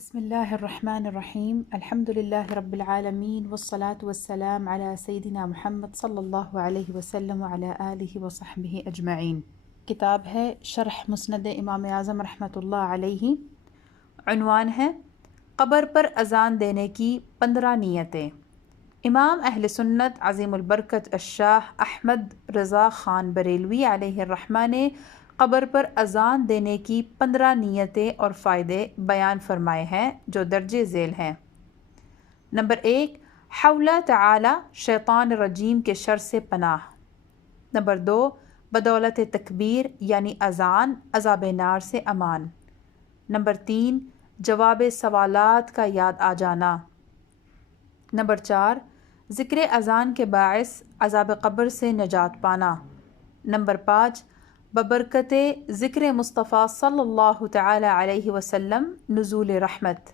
بسم الله الرحمن الرحيم الحمد لله رب العالمين والصلاة والسلام على سيدنا محمد صلی اللہ علیہ وسلم وعلى آلہ وصحبہ اجمعین۔ کتاب ہے شرح مسند امام اعظم رحمۃ اللہ علیہ۔ عنوان ہے قبر پر اذان دینے کی 15 نیتیں۔ امام اہل سنت عظیم البرکت الشاہ احمد رضا خان بریلوی علیہ الرحمہ نے قبر پر اذان دینے کی 15 نیتیں اور فائدے بیان فرمائے ہیں جو درجے ذیل ہیں۔ نمبر 1، حول تعالی شیطان رجیم کے شر سے پناہ۔ نمبر 2، بدولت تکبیر یعنی اذان عذاب نار سے امان۔ نمبر 3، جواب سوالات کا یاد آ جانا۔ نمبر 4، ذکر اذان کے باعث عذاب قبر سے نجات پانا۔ نمبر 5، ببرکت ذکر مصطفیٰ صلی اللہ تعالی علیہ وسلم نزول رحمت۔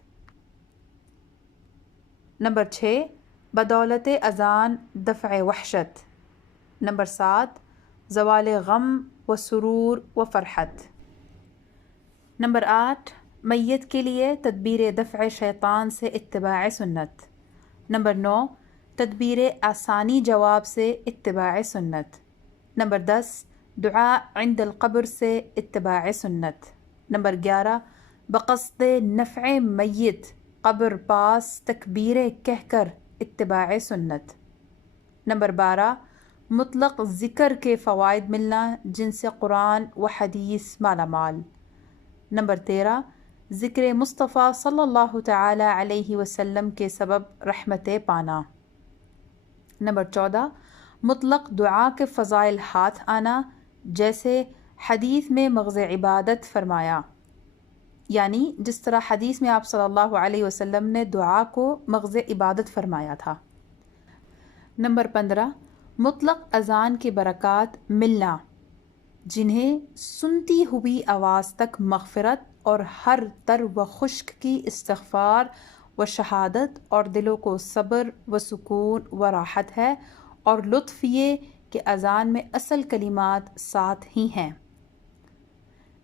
نمبر 6، بدولت اذان دفع وحشت۔ نمبر 7، زوال غم و سرور و فرحت۔ نمبر 8، میت کے لیے تدبیر دفع شیطان سے اتباع سنت۔ نمبر 9، تدبیر آسانی جواب سے اتباع سنت۔ نمبر 10، دعا عند القبر سے اتباع سنت۔ نمبر 11، بقصد نفع میت قبر پاس تکبیریں کہہ کر اتباع سنت۔ نمبر 12، مطلق ذکر کے فوائد ملنا جن سے قرآن و حدیث مالا مال۔ نمبر 13، ذکر مصطفیٰ صلی اللہ تعالی علیہ وسلم کے سبب رحمتیں پانا۔ نمبر 14، مطلق دعا کے فضائل ہاتھ آنا جیسے حدیث میں مغز عبادت فرمایا، یعنی جس طرح حدیث میں آپ صلی اللہ علیہ وسلم نے دعا کو مغز عبادت فرمایا تھا۔ نمبر 15، مطلق اذان کی برکات ملنا جنہیں سنتی ہوئی آواز تک مغفرت اور ہر تر و خشک کی استغفار و شہادت اور دلوں کو صبر و سکون و راحت ہے، اور لطف یہ کہ اذان میں اصل کلمات ساتھ ہی ہیں۔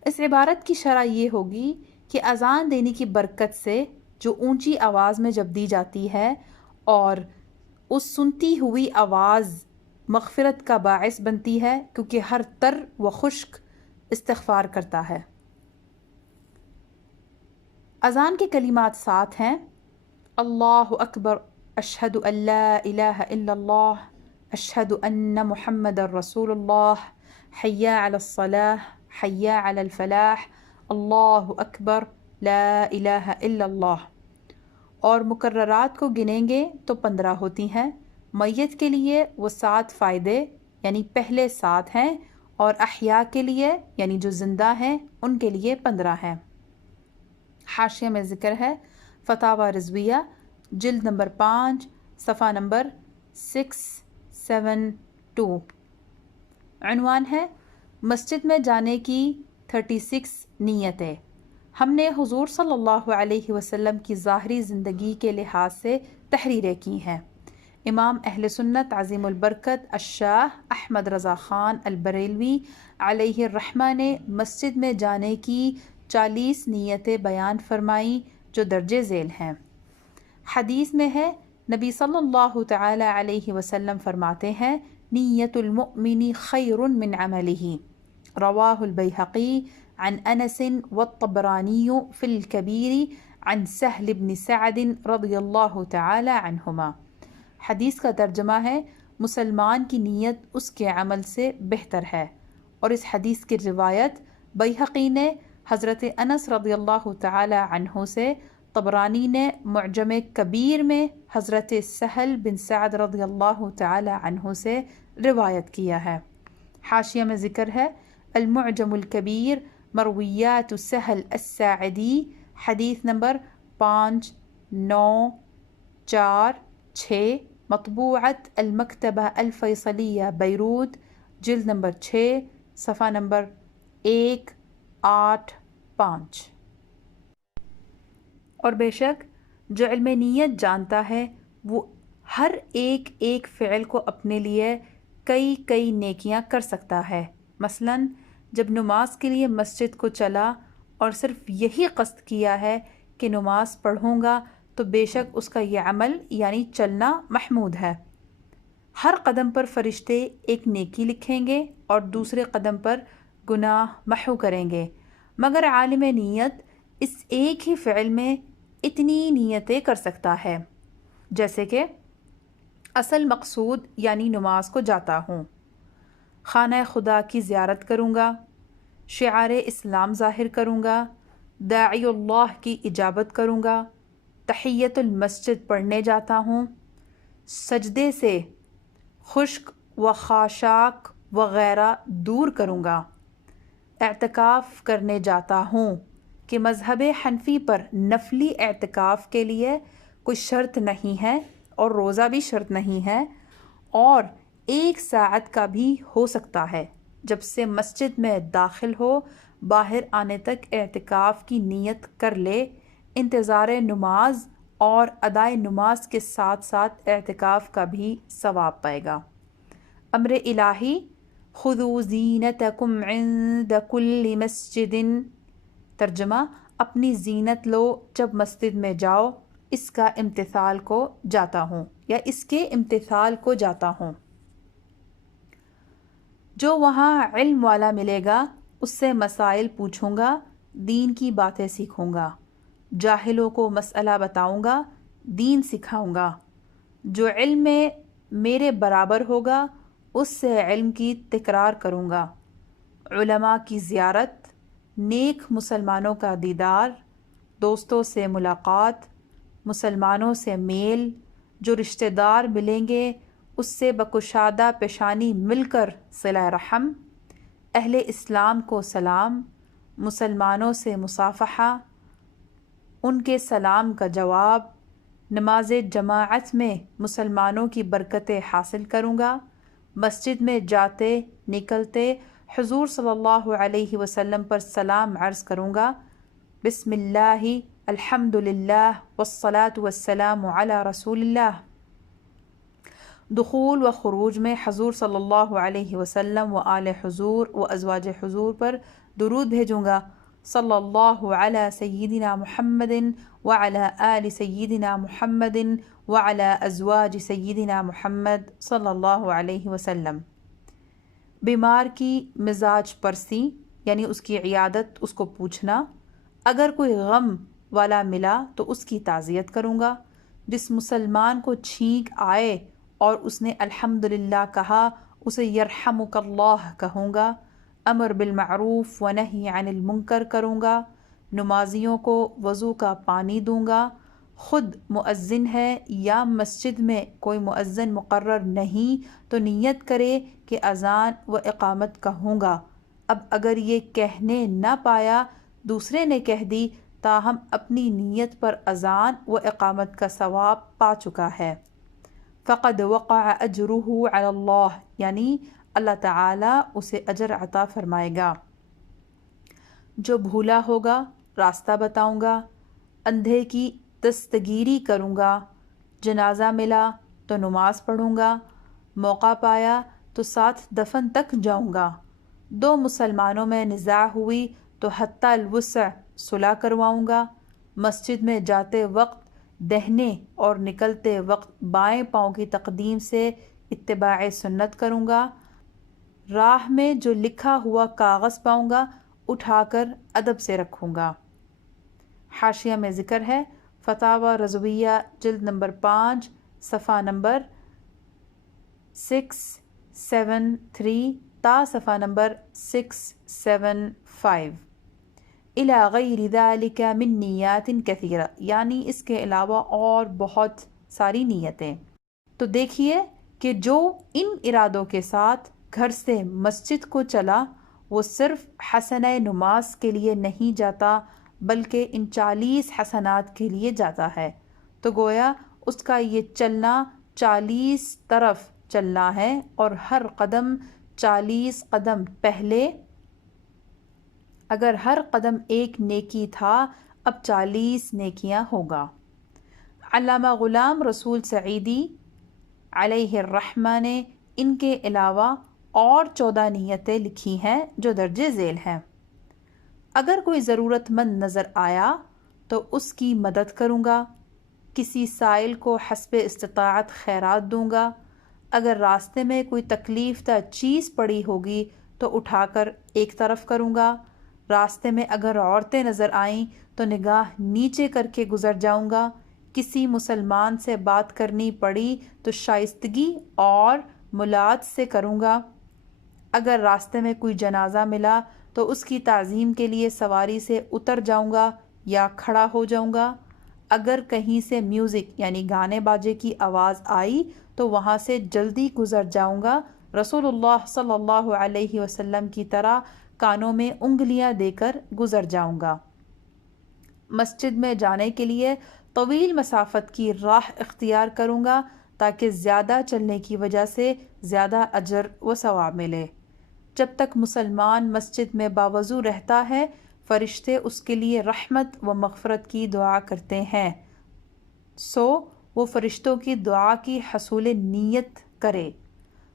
اس عبارت کی شرح یہ ہوگی کہ اذان دینے کی برکت سے جو اونچی آواز میں جب دی جاتی ہے اور اس سنتی ہوئی آواز مغفرت کا باعث بنتی ہے کیونکہ ہر تر و خشک استغفار کرتا ہے۔ اذان کے کلمات ساتھ ہیں: اللہ اکبر، اشہد ان لا الہ الا اللہ، اشہد ان محمد رسول اللہ، حی علی الصلاح، حی علی الفلاح، اللہ اکبر، لا الہ الا اللہ۔ اور مکررات کو گنیں گے تو 15 ہوتی ہیں۔ میت کے لیے وہ 7 فائدے یعنی پہلے 7 ہیں، اور احیاء کے لیے یعنی جو زندہ ہیں ان کے لیے 15 ہیں۔ حاشیہ میں ذکر ہے فتاوی رضویہ جلد نمبر 5 صفحہ نمبر 672۔ عنوان ہے مسجد میں جانے کی 36 نیتیں۔ ہم نے حضور صلی اللہ علیہ وسلم کی ظاہری زندگی کے لحاظ سے تحریریں کی ہیں۔ امام اہل سنت عظیم البرکت الشاہ احمد رضا خان البریلوی علیہ الرحمہ نے مسجد میں جانے کی 40 نیتیں بیان فرمائیں جو درجے ذیل ہیں۔ حدیث میں ہے نبی صلی اللہ تعالی علیہ وسلم فرماتے ہیں نیت المؤمن خیر من عملہ، رواہ البیہقی عن انس والطبرانی فی الکبیر عن سہل بن سعد رضی اللہ تعالی عنہما۔ حدیث کا ترجمہ ہے مسلمان کی نیت اس کے عمل سے بہتر ہے، اور اس حدیث کی روایت بیہقی نے حضرت انس رضی اللہ تعالی عنہ سے، طبرانی نے معجم کبیر میں حضرت سہل بن سعد رضی اللہ تعالی عنہ سے روایت کیا ہے۔ حاشیہ میں ذکر ہے المعجم الکبیر مرویات سہل الساعدی، حدیث نمبر 5946، مطبوعت المکتبہ الفیصلیہ بیروت، جلد نمبر 6 صفحہ نمبر 185۔ اور بے شک جو علم نیت جانتا ہے وہ ہر ایک فعل کو اپنے لیے کئی نیکیاں کر سکتا ہے۔ مثلاً جب نماز کے لیے مسجد کو چلا اور صرف یہی قصد کیا ہے کہ نماز پڑھوں گا تو بے شک اس کا یہ عمل یعنی چلنا محمود ہے۔ ہر قدم پر فرشتے ایک نیکی لکھیں گے اور دوسرے قدم پر گناہ محو کریں گے، مگر عالم نیت اس ایک ہی فعل میں اتنی نیتیں کر سکتا ہے، جیسے کہ اصل مقصود یعنی نماز کو جاتا ہوں، خانہ خدا کی زیارت کروں گا، شعار اسلام ظاہر کروں گا، داعی اللہ کی اجابت کروں گا، تحیت المسجد پڑھنے جاتا ہوں، سجدے سے خشک و خاشاک وغیرہ دور کروں گا، اعتکاف کرنے جاتا ہوں کہ مذہب حنفی پر نفلی اعتکاف کے لیے کوئی شرط نہیں ہے اور روزہ بھی شرط نہیں ہے، اور 1 ساعت کا بھی ہو سکتا ہے، جب سے مسجد میں داخل ہو باہر آنے تک اعتکاف کی نیت کر لے، انتظار نماز اور ادائے نماز کے ساتھ ساتھ اعتکاف کا بھی ثواب پائے گا۔ امر الہی خذوا زینتکم عند کل مسجد، ترجمہ اپنی زینت لو جب مسجد میں جاؤ، اس کا امتثال کو جاتا ہوں یا اس کے امتثال کو جاتا ہوں۔ جو وہاں علم والا ملے گا اس سے مسائل پوچھوں گا، دین کی باتیں سیکھوں گا، جاہلوں کو مسئلہ بتاؤں گا، دین سکھاؤں گا، جو علم میں میرے برابر ہوگا اس سے علم کی تکرار کروں گا، علماء کی زیارت، نیک مسلمانوں کا دیدار، دوستوں سے ملاقات، مسلمانوں سے میل، جو رشتہ دار ملیں گے اس سے بکشادہ پیشانی مل کر صلہ رحم، اہل اسلام کو سلام، مسلمانوں سے مصافحہ، ان کے سلام کا جواب، نماز جماعت میں مسلمانوں کی برکتیں حاصل کروں گا، مسجد میں جاتے نکلتے حضور صلی اللہ علیہ وسلم پر سلام عرض کروں گا، بسم اللہ الحمد للہ والصلاة والسلام علی رسول اللہ، دخول و خروج میں حضور صلی اللہ علیہ وسلم و آل حضور و ازواج حضور پر درود بھیجوں گا، صلی اللہ علی سیدنا محمد وعلی آل سیدنا محمد وعلی ازواج سیدنا محمد صلی اللہ علیہ وسلم۔ بیمار کی مزاج پرسی یعنی اس کی عیادت، اس کو پوچھنا، اگر کوئی غم والا ملا تو اس کی تعزیت کروں گا، جس مسلمان کو چھینک آئے اور اس نے الحمدللہ کہا اسے یرحمک اللہ کہوں گا، امر بالمعروف و نہی عن المنکر کروں گا، نمازیوں کو وضو کا پانی دوں گا، خود مؤذن ہے یا مسجد میں کوئی مؤذن مقرر نہیں تو نیت کرے کہ اذان و اقامت کہوں گا، اب اگر یہ کہنے نہ پایا دوسرے نے کہہ دی تاہم اپنی نیت پر اذان و اقامت کا ثواب پا چکا ہے، فقد وقع اجرہ علی اللہ، یعنی اللہ تعالیٰ اسے اجر عطا فرمائے گا۔ جو بھولا ہوگا راستہ بتاؤں گا، اندھے کی دستگیری کروں گا، جنازہ ملا تو نماز پڑھوں گا، موقع پایا تو ساتھ دفن تک جاؤں گا، 2 مسلمانوں میں نزاع ہوئی تو حتی الوسع صلح کرواؤں گا، مسجد میں جاتے وقت دہنے اور نکلتے وقت بائیں پاؤں کی تقدیم سے اتباع سنت کروں گا، راہ میں جو لکھا ہوا کاغذ پاؤں گا اٹھا کر ادب سے رکھوں گا۔ حاشیہ میں ذکر ہے، فتاوی رضویہ جلد نمبر 5 صفحہ نمبر 673 تا صفحہ نمبر 675، الی غیر ذلک من نیات کثیرہ، یعنی اس کے علاوہ اور بہت ساری نیتیں۔ تو دیکھیے کہ جو ان ارادوں کے ساتھ گھر سے مسجد کو چلا وہ صرف حسنہ نماز کے لیے نہیں جاتا بلکہ ان 40 حسنات کے لیے جاتا ہے، تو گویا اس کا یہ چلنا 40 طرف چلنا ہے اور ہر قدم 40 قدم پہلے، اگر ہر قدم ایک نیکی تھا اب 40 نیکیاں ہوگا۔ علامہ غلام رسول سعیدی علیہ الرحمہ نے ان کے علاوہ اور 14 نیتیں لکھی ہیں جو درج ذیل ہیں۔ اگر کوئی ضرورت مند نظر آیا تو اس کی مدد کروں گا، کسی سائل کو حسب استطاعت خیرات دوں گا، اگر راستے میں کوئی تکلیف دہ چیز پڑی ہوگی تو اٹھا کر ایک طرف کروں گا، راستے میں اگر عورتیں نظر آئیں تو نگاہ نیچے کر کے گزر جاؤں گا، کسی مسلمان سے بات کرنی پڑی تو شائستگی اور ملاط سے کروں گا، اگر راستے میں کوئی جنازہ ملا تو اس کی تعظیم کے لیے سواری سے اتر جاؤں گا یا کھڑا ہو جاؤں گا، اگر کہیں سے میوزک یعنی گانے باجے کی آواز آئی تو وہاں سے جلدی گزر جاؤں گا، رسول اللہ صلی اللہ علیہ وسلم کی طرح کانوں میں انگلیاں دے کر گزر جاؤں گا۔ مسجد میں جانے کے لیے طویل مسافت کی راہ اختیار کروں گا تاکہ زیادہ چلنے کی وجہ سے زیادہ اجر و ثواب ملے۔ جب تک مسلمان مسجد میں باوضو رہتا ہے فرشتے اس کے لیے رحمت و مغفرت کی دعا کرتے ہیں، سو وہ فرشتوں کی دعا کی حصول نیت کرے۔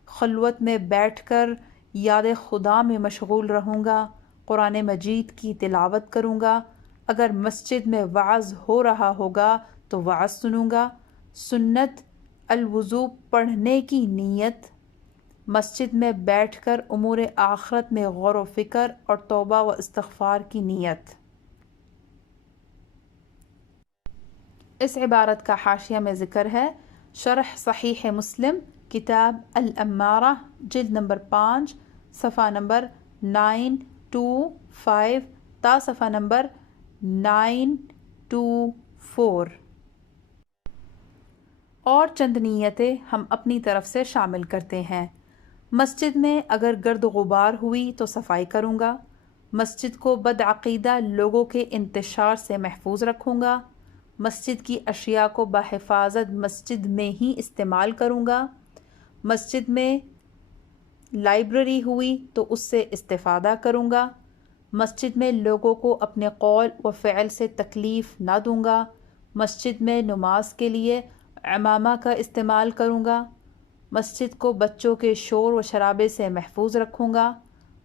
خلوت میں بیٹھ کر یاد خدا میں مشغول رہوں گا، قرآن مجید کی تلاوت کروں گا، اگر مسجد میں وعظ ہو رہا ہوگا تو وعظ سنوں گا، سنت الوضو پڑھنے کی نیت، مسجد میں بیٹھ کر امور آخرت میں غور و فکر اور توبہ و استغفار کی نیت۔ اس عبارت کا حاشیہ میں ذکر ہے، شرح صحیح مسلم کتاب الامارہ جلد نمبر 5 صفحہ نمبر 925 تا صفحہ نمبر 924۔ اور چند نیتیں ہم اپنی طرف سے شامل کرتے ہیں۔ مسجد میں اگر گرد و غبار ہوئی تو صفائی کروں گا، مسجد کو بدعقیدہ لوگوں کے انتشار سے محفوظ رکھوں گا، مسجد کی اشیاء کو بحفاظت مسجد میں ہی استعمال کروں گا، مسجد میں لائبریری ہوئی تو اس سے استفادہ کروں گا، مسجد میں لوگوں کو اپنے قول و فعل سے تکلیف نہ دوں گا، مسجد میں نماز کے لیے عمامہ کا استعمال کروں گا، مسجد کو بچوں کے شور و شرابے سے محفوظ رکھوں گا،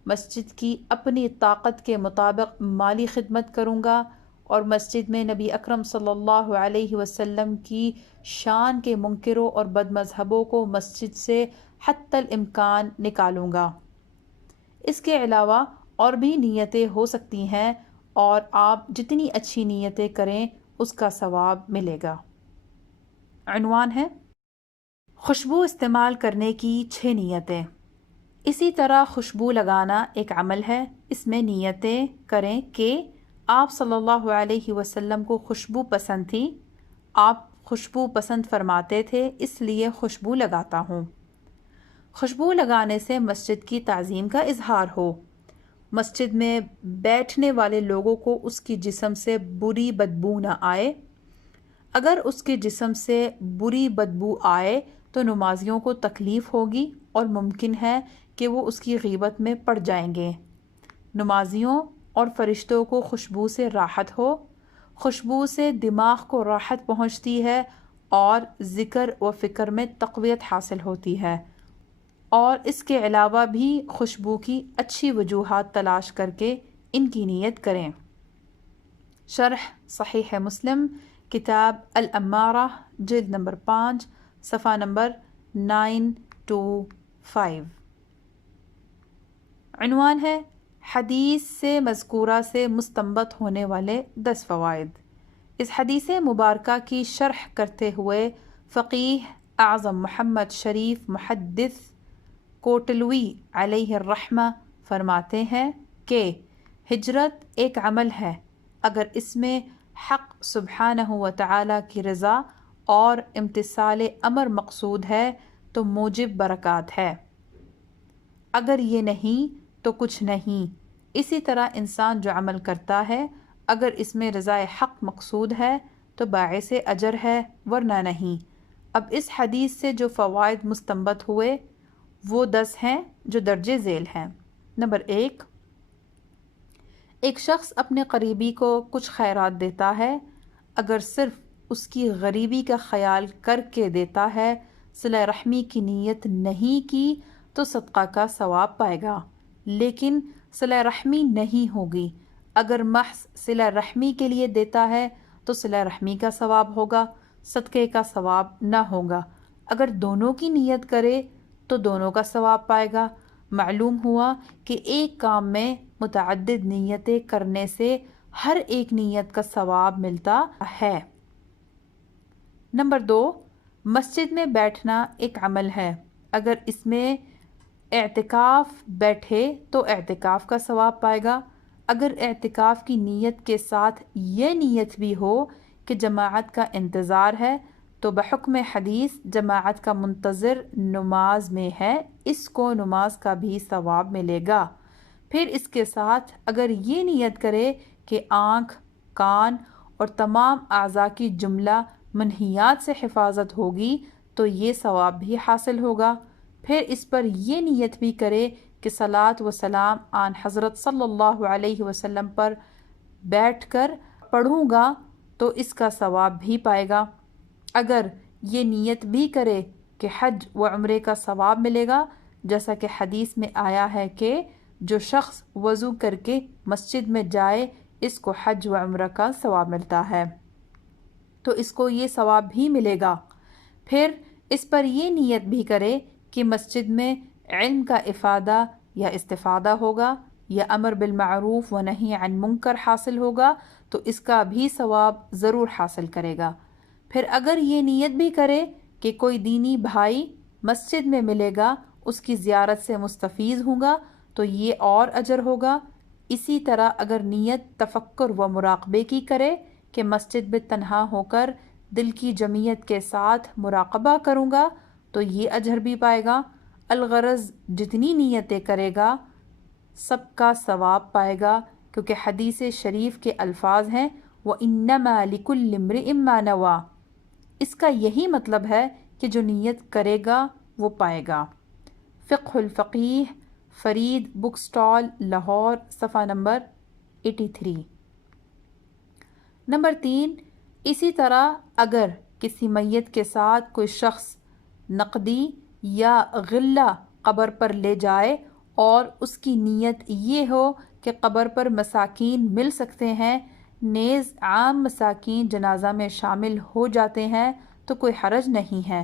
مسجد کی اپنی طاقت کے مطابق مالی خدمت کروں گا، اور مسجد میں نبی اکرم صلی اللہ علیہ وسلم کی شان کے منکروں اور بد مذہبوں کو مسجد سے حتی الامکان نکالوں گا۔ اس کے علاوہ اور بھی نیتیں ہو سکتی ہیں، اور آپ جتنی اچھی نیتیں کریں اس کا ثواب ملے گا۔ عنوان ہے خوشبو استعمال کرنے کی 6 نیتیں۔ اسی طرح خوشبو لگانا ایک عمل ہے، اس میں نیتیں کریں کہ آپ صلی اللہ علیہ وسلم کو خوشبو پسند تھی، آپ خوشبو پسند فرماتے تھے اس لیے خوشبو لگاتا ہوں۔ خوشبو لگانے سے مسجد کی تعظیم کا اظہار ہو، مسجد میں بیٹھنے والے لوگوں کو اس کی جسم سے بری بدبو نہ آئے، اگر اس کے جسم سے بری بدبو آئے تو نمازیوں کو تکلیف ہوگی اور ممکن ہے کہ وہ اس کی غیبت میں پڑ جائیں گے، نمازیوں اور فرشتوں کو خوشبو سے راحت ہو، خوشبو سے دماغ کو راحت پہنچتی ہے اور ذکر و فکر میں تقویت حاصل ہوتی ہے، اور اس کے علاوہ بھی خوشبو کی اچھی وجوہات تلاش کر کے ان کی نیت کریں۔ شرح صحیح مسلم کتاب الامارہ جلد نمبر 5 صفحہ نمبر 925۔ عنوان ہے حدیث سے مذکورہ سے مستنبط ہونے والے 10 فوائد۔ اس حدیث مبارکہ کی شرح کرتے ہوئے فقیہ اعظم محمد شریف محدث کوٹلوی علیہ الرحمہ فرماتے ہیں کہ ہجرت ایک عمل ہے، اگر اس میں حق سبحانہ و تعالی کی رضا اور امتثال امر مقصود ہے تو موجب برکات ہے، اگر یہ نہیں تو کچھ نہیں۔ اسی طرح انسان جو عمل کرتا ہے اگر اس میں رضا حق مقصود ہے تو باعث اجر ہے، ورنہ نہیں۔ اب اس حدیث سے جو فوائد مستنبط ہوئے وہ 10 ہیں جو درجے ذیل ہیں۔ نمبر 1، ایک شخص اپنے قریبی کو کچھ خیرات دیتا ہے، اگر صرف اس کی غریبی کا خیال کر کے دیتا ہے، صلہ رحمی کی نیت نہیں کی تو صدقہ کا ثواب پائے گا، لیکن صلہ رحمی نہیں ہوگی اگر محض صلہ رحمی کے لیے دیتا ہے تو صلہ رحمی کا ثواب ہوگا، صدقے کا ثواب نہ ہوگا۔ اگر دونوں کی نیت کرے تو دونوں کا ثواب پائے گا۔ معلوم ہوا کہ ایک کام میں متعدد نیتیں کرنے سے ہر ایک نیت کا ثواب ملتا ہے۔ نمبر 2، مسجد میں بیٹھنا ایک عمل ہے۔ اگر اس میں اعتکاف بیٹھے تو اعتکاف کا ثواب پائے گا۔ اگر اعتکاف کی نیت کے ساتھ یہ نیت بھی ہو کہ جماعت کا انتظار ہے تو بحکم حدیث جماعت کا منتظر نماز میں ہے، اس کو نماز کا بھی ثواب ملے گا۔ پھر اس کے ساتھ اگر یہ نیت کرے کہ آنکھ، کان اور تمام اعضاء کی جملہ منہیات سے حفاظت ہوگی تو یہ ثواب بھی حاصل ہوگا۔ پھر اس پر یہ نیت بھی کرے کہ صلاۃ و سلام آن حضرت صلی اللہ علیہ وسلم پر بیٹھ کر پڑھوں گا تو اس کا ثواب بھی پائے گا۔ اگر یہ نیت بھی کرے کہ حج و عمرے کا ثواب ملے گا، جیسا کہ حدیث میں آیا ہے کہ جو شخص وضو کر کے مسجد میں جائے اس کو حج و عمرہ کا ثواب ملتا ہے، تو اس کو یہ ثواب بھی ملے گا۔ پھر اس پر یہ نیت بھی کرے کہ مسجد میں علم کا افادہ یا استفادہ ہوگا یا امر بالمعروف و نہی عن منکر حاصل ہوگا تو اس کا بھی ثواب ضرور حاصل کرے گا۔ پھر اگر یہ نیت بھی کرے کہ کوئی دینی بھائی مسجد میں ملے گا، اس کی زیارت سے مستفیض ہوں گا تو یہ اور اجر ہوگا۔ اسی طرح اگر نیت تفکر و مراقبے کی کرے کہ مسجد میں تنہا ہو کر دل کی جمعیت کے ساتھ مراقبہ کروں گا تو یہ اجر بھی پائے گا۔ الغرض جتنی نیتیں کرے گا سب کا ثواب پائے گا، کیونکہ حدیث شریف کے الفاظ ہیں وَإِنَّمَا لِكُلِّ امْرِئٍ مَّا نَوَىٰ۔ اس کا یہی مطلب ہے کہ جو نیت کرے گا وہ پائے گا۔ فقہ الفقیہ، فرید بک سٹال، لاہور، صفحہ نمبر 83۔ نمبر 3، اسی طرح اگر کسی میت کے ساتھ کوئی شخص نقدی یا غلہ قبر پر لے جائے اور اس کی نیت یہ ہو کہ قبر پر مساکین مل سکتے ہیں، نیز عام مساکین جنازہ میں شامل ہو جاتے ہیں تو کوئی حرج نہیں ہے۔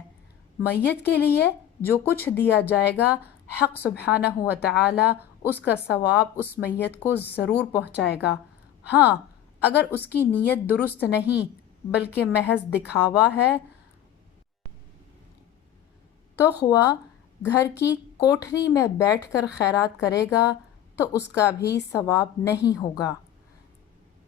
میت کے لیے جو کچھ دیا جائے گا حق سبحانہ و تعالی اس کا ثواب اس میت کو ضرور پہنچائے گا۔ ہاں اگر اس کی نیت درست نہیں بلکہ محض دکھاوا ہے تو خواہ گھر کی کوٹھری میں بیٹھ کر خیرات کرے گا تو اس کا بھی ثواب نہیں ہوگا،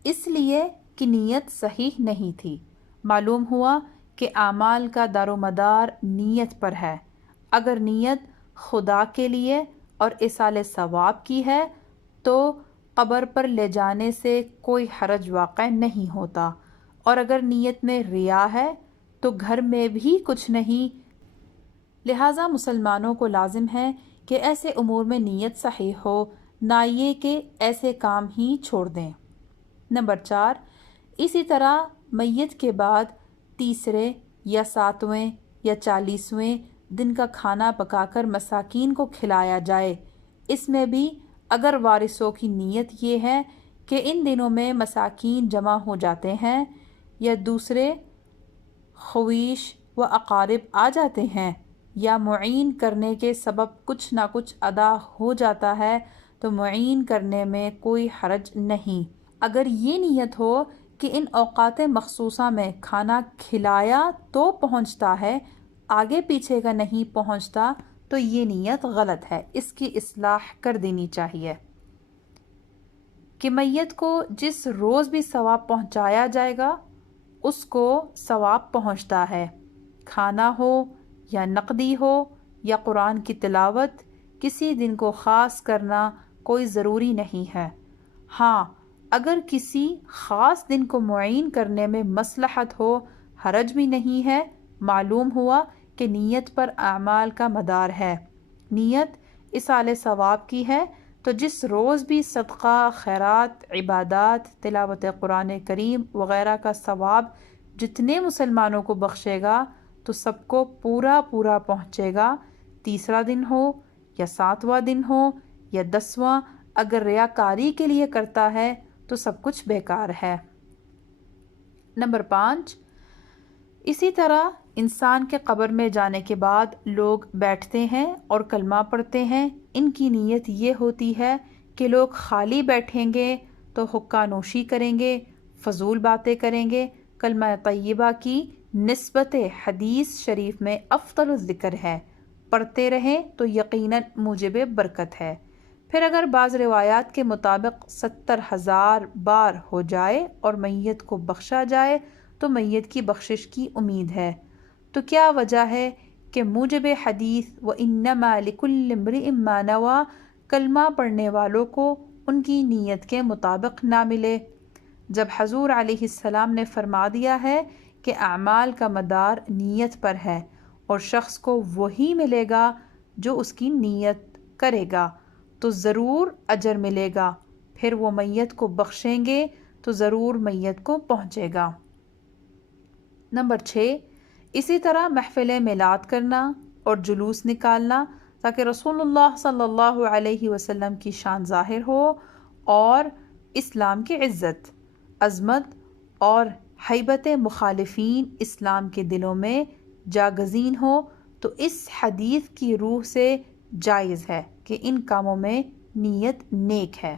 اس لیے کہ نیت صحیح نہیں تھی۔ معلوم ہوا کہ اعمال کا دار و مدار نیت پر ہے۔ اگر نیت خدا کے لیے اور ایصال ثواب کی ہے تو قبر پر لے جانے سے کوئی حرج واقع نہیں ہوتا، اور اگر نیت میں ریا ہے تو گھر میں بھی کچھ نہیں، لہٰذا مسلمانوں کو لازم ہے کہ ایسے امور میں نیت صحیح ہو، نہ یہ کہ ایسے کام ہی چھوڑ دیں۔ نمبر 4، اسی طرح میت کے بعد تیسرے یا 7ویں یا 40ویں دن کا کھانا پکا کر مساکین کو کھلایا جائے۔ اس میں بھی اگر وارثوں کی نیت یہ ہے کہ ان دنوں میں مساکین جمع ہو جاتے ہیں یا دوسرے خویش و اقارب آ جاتے ہیں یا معین کرنے کے سبب کچھ نہ کچھ ادا ہو جاتا ہے تو معین کرنے میں کوئی حرج نہیں۔ اگر یہ نیت ہو کہ ان اوقات مخصوصہ میں کھانا کھلایا تو پہنچتا ہے، آگے پیچھے کا نہیں پہنچتا تو یہ نیت غلط ہے، اس کی اصلاح کر دینی چاہیے۔ کہ میت کو جس روز بھی ثواب پہنچایا جائے گا اس کو ثواب پہنچتا ہے، کھانا ہو یا نقدی ہو یا قرآن کی تلاوت، کسی دن کو خاص کرنا کوئی ضروری نہیں ہے۔ ہاں اگر کسی خاص دن کو معین کرنے میں مصلحت ہو، حرج بھی نہیں ہے۔ معلوم ہوا کہ نیت پر اعمال کا مدار ہے۔ نیت ایصال ثواب کی ہے تو جس روز بھی صدقہ، خیرات، عبادات، تلاوت قرآن کریم وغیرہ کا ثواب جتنے مسلمانوں کو بخشے گا تو سب کو پورا پورا پہنچے گا، تیسرا دن ہو یا 7واں دن ہو یا 10واں۔ اگر ریاکاری کے لیے کرتا ہے تو تو سب کچھ بیکار ہے۔ نمبر 5، اسی طرح انسان کے قبر میں جانے کے بعد لوگ بیٹھتے ہیں اور کلمہ پڑھتے ہیں۔ ان کی نیت یہ ہوتی ہے کہ لوگ خالی بیٹھیں گے تو حقہ نوشی کریں گے، فضول باتیں کریں گے۔ کلمہ طیبہ کی نسبت حدیث شریف میں افضل الذکر ہے، پڑھتے رہیں تو یقیناً موجب برکت ہے۔ پھر اگر بعض روایات کے مطابق 70,000 بار ہو جائے اور میت کو بخشا جائے تو میت کی بخشش کی امید ہے۔ تو کیا وجہ ہے کہ موجب حدیث وَإِنَّمَا لِكُلِّ امْرِئٍ مَّا نَوَىٰ کلمہ پڑھنے والوں کو ان کی نیت کے مطابق نہ ملے، جب حضور علیہ السلام نے فرما دیا ہے کہ اعمال کا مدار نیت پر ہے اور شخص کو وہی ملے گا جو اس کی نیت کرے گا تو ضرور اجر ملے گا، پھر وہ میت کو بخشیں گے تو ضرور میت کو پہنچے گا۔ نمبر 6، اسی طرح محفل میلاد کرنا اور جلوس نکالنا تاکہ رسول اللہ صلی اللہ علیہ وسلم کی شان ظاہر ہو اور اسلام کی عزت، عظمت اور ہیبت مخالفین اسلام کے دلوں میں جاگزین ہو، تو اس حدیث کی روح سے جائز ہے کہ ان کاموں میں نیت نیک ہے۔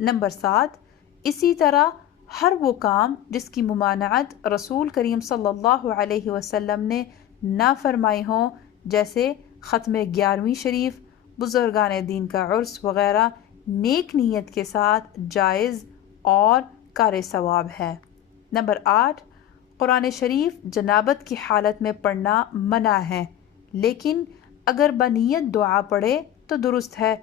نمبر 7، اسی طرح ہر وہ کام جس کی ممانعت رسول کریم صلی اللہ علیہ وسلم نے نہ فرمائی ہوں، جیسے ختم 11ویں شریف، بزرگان دین کا عرس وغیرہ، نیک نیت کے ساتھ جائز اور کار ثواب ہے۔ نمبر 8، قرآن شریف جنابت کی حالت میں پڑھنا منع ہے، لیکن اگر بنیت دعا پڑھے تو درست ہے۔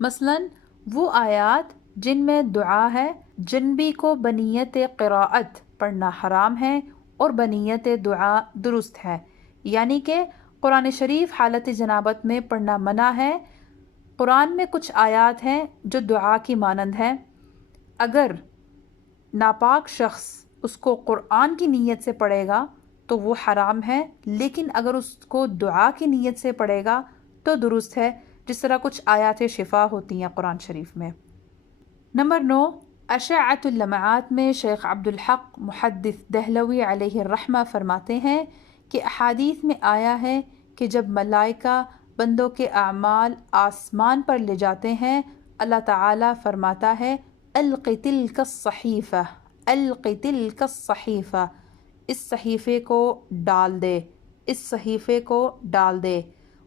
مثلاً وہ آیات جن میں دعا ہے، جنبی کو بنیت قراءت پڑھنا حرام ہے اور بنیت دعا درست ہے، یعنی کہ قرآن شریف حالت جنابت میں پڑھنا منع ہے۔ قرآن میں کچھ آیات ہیں جو دعا کی مانند ہیں، اگر ناپاک شخص اس کو قرآن کی نیت سے پڑھے گا تو وہ حرام ہے، لیکن اگر اس کو دعا کی نیت سے پڑھے گا تو درست ہے، جس طرح کچھ آیات شفا ہوتی ہیں قرآن شریف میں۔ نمبر 9، اشاعۃ اللمعات میں شیخ عبدالحق محدث دہلوی علیہ الرحمہ فرماتے ہیں کہ احادیث میں آیا ہے کہ جب ملائکہ بندوں کے اعمال آسمان پر لے جاتے ہیں، اللہ تعالیٰ فرماتا ہے الق تلک الصحیفہ، الق تلک الصحیفہ، اس صحیفے کو ڈال دے، اس صحیفے کو ڈال دے۔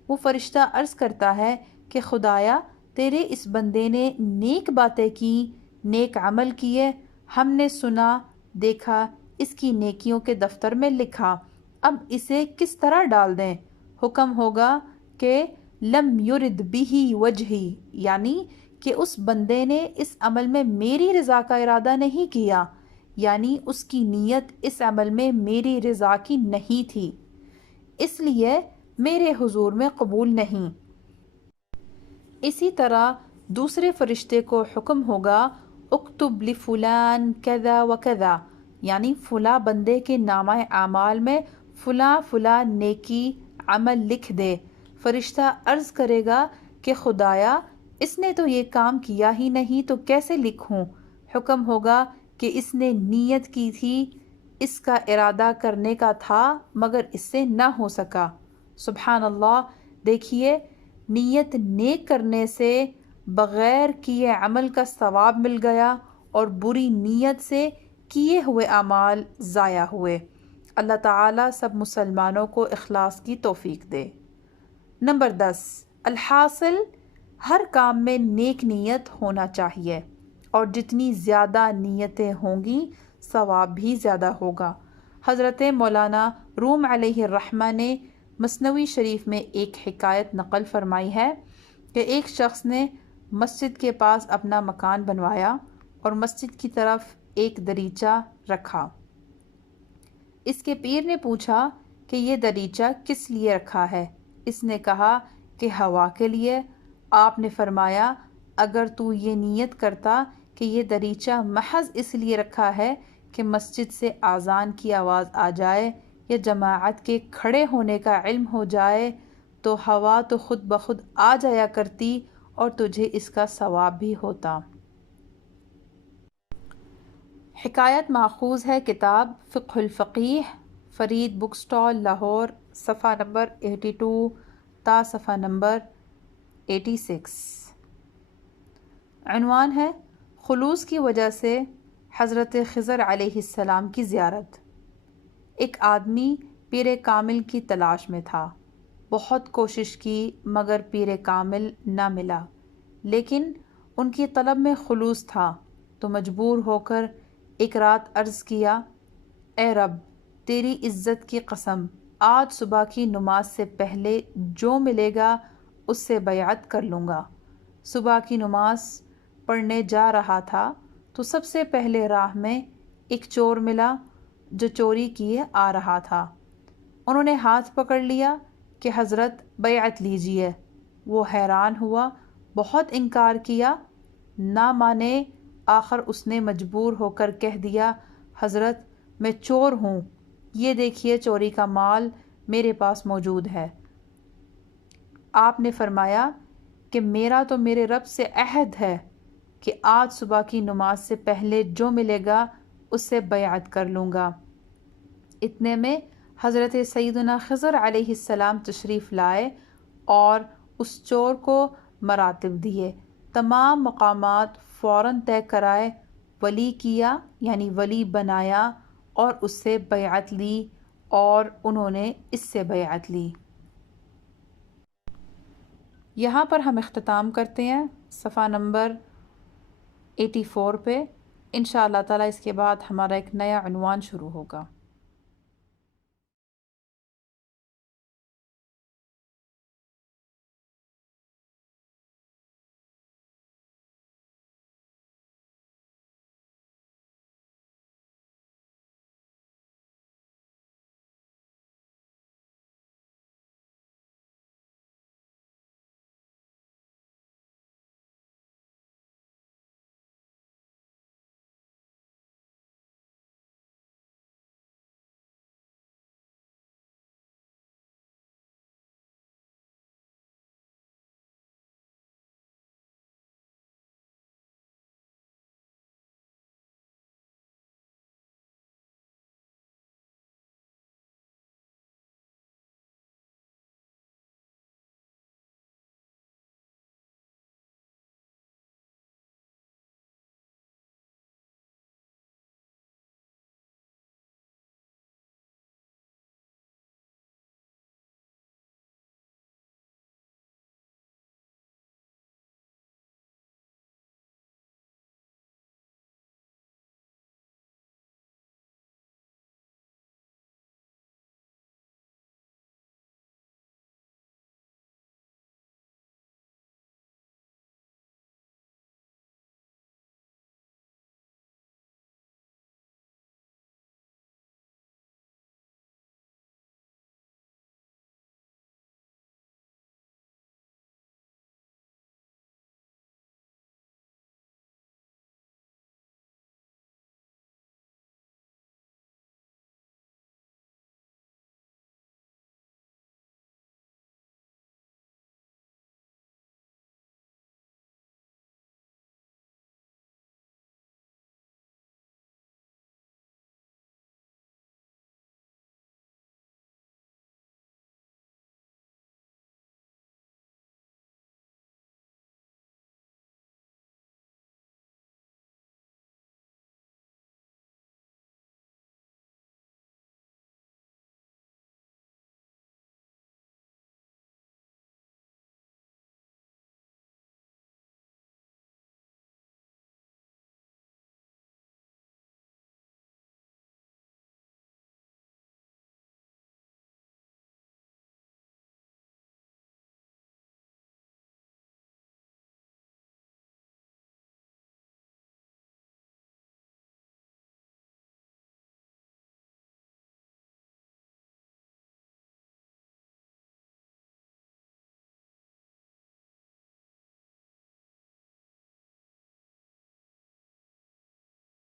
وہ فرشتہ عرض کرتا ہے کہ خدایا، تیرے اس بندے نے نیک باتیں کی، نیک عمل کیے، ہم نے سنا دیکھا، اس کی نیکیوں کے دفتر میں لکھا، اب اسے کس طرح ڈال دیں؟ حکم ہوگا کہ لم یرد بھی وجہی، یعنی کہ اس بندے نے اس عمل میں میری رضا کا ارادہ نہیں کیا، یعنی اس کی نیت اس عمل میں میری رضا کی نہیں تھی، اس لیے میرے حضور میں قبول نہیں۔ اسی طرح دوسرے فرشتے کو حکم ہوگا اکتب لفلان کذا و کذا، یعنی فلاں بندے کے نامہ اعمال میں فلاں فلاں نیکی عمل لکھ دے۔ فرشتہ عرض کرے گا کہ خدایا، اس نے تو یہ کام کیا ہی نہیں تو کیسے لکھوں؟ حکم ہوگا کہ اس نے نیت کی تھی، اس کا ارادہ کرنے کا تھا مگر اس سے نہ ہو سکا۔ سبحان اللہ، دیکھیے، نیت نیک کرنے سے بغیر کیے عمل کا ثواب مل گیا اور بری نیت سے کیے ہوئے اعمال ضائع ہوئے۔ اللہ تعالیٰ سب مسلمانوں کو اخلاص کی توفیق دے۔ نمبر 10، الحاصل ہر کام میں نیک نیت ہونا چاہیے، اور جتنی زیادہ نیتیں ہوں گی ثواب بھی زیادہ ہوگا۔ حضرت مولانا روم علیہ الرحمہ نے مثنوی شریف میں ایک حکایت نقل فرمائی ہے کہ ایک شخص نے مسجد کے پاس اپنا مکان بنوایا اور مسجد کی طرف ایک دریچہ رکھا۔ اس کے پیر نے پوچھا کہ یہ دریچہ کس لیے رکھا ہے؟ اس نے کہا کہ ہوا کے لیے۔ آپ نے فرمایا اگر تو یہ نیت کرتا کہ یہ دریچہ محض اس لیے رکھا ہے کہ مسجد سے اذان کی آواز آ جائے یا جماعت کے کھڑے ہونے کا علم ہو جائے تو ہوا تو خود بخود آ جایا کرتی اور تجھے اس کا ثواب بھی ہوتا۔ حکایت ماخوذ ہے کتاب فقہ الفقیہ، فرید بک سٹال لاہور، صفحہ نمبر 82 تا صفحہ نمبر 86۔ عنوان ہے خلوص کی وجہ سے حضرت خضر علیہ السلام کی زیارت۔ ایک آدمی پیر کامل کی تلاش میں تھا، بہت کوشش کی مگر پیر کامل نہ ملا، لیکن ان کی طلب میں خلوص تھا تو مجبور ہو کر ایک رات عرض کیا، اے رب تیری عزت کی قسم، آج صبح کی نماز سے پہلے جو ملے گا اس سے بیعت کر لوں گا۔ صبح کی نماز پڑھنے جا رہا تھا تو سب سے پہلے راہ میں ایک چور ملا جو چوری کیے آ رہا تھا۔ انہوں نے ہاتھ پکڑ لیا کہ حضرت بیعت لیجئے۔ وہ حیران ہوا، بہت انکار کیا، نہ مانے، آخر اس نے مجبور ہو کر کہہ دیا، حضرت میں چور ہوں، یہ دیکھیے چوری کا مال میرے پاس موجود ہے۔ آپ نے فرمایا کہ میرا تو میرے رب سے عہد ہے کہ آج صبح کی نماز سے پہلے جو ملے گا اس سے بیعت کر لوں گا۔ اتنے میں حضرت سیدنا خضر علیہ السلام تشریف لائے اور اس چور کو مراتب دیے، تمام مقامات فوراً طے کرائے، ولی کیا یعنی ولی بنایا اور اس سے بیعت لی اور انہوں نے اس سے بیعت لی۔ یہاں پر ہم اختتام کرتے ہیں صفحہ نمبر 84 پہ۔ انشاءاللہ تعالیٰ اس کے بعد ہمارا ایک نیا عنوان شروع ہوگا۔